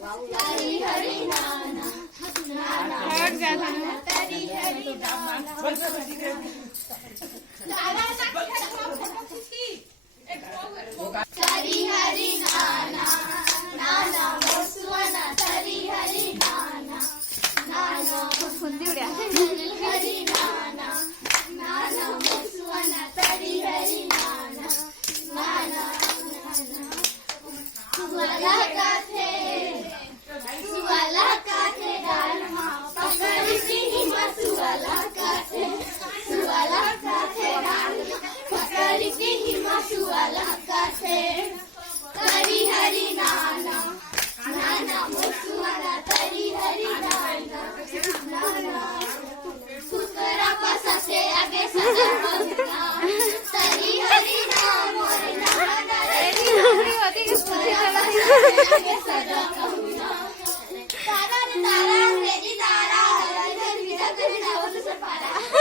हरी हरी नाना नाना तरी हरी हरी हरी नाना नाना बसवना तरी हरी नाना नाना हरी हरी नाना नाना बसवना तरी हरी नाना नाना सुवाला काथे डालमा पकड़ती हिमा सुवाला काथे डालमा पकड़ती हिमा सुवाला काथे तरी हरी नाना नाना बसवना तरी हरी नाना नाना सुकरा पासासे आगे सदा बघना तरी हरी नाना नाना तरी हरी होती सुकरा पासासे आगे सदा बघना तारा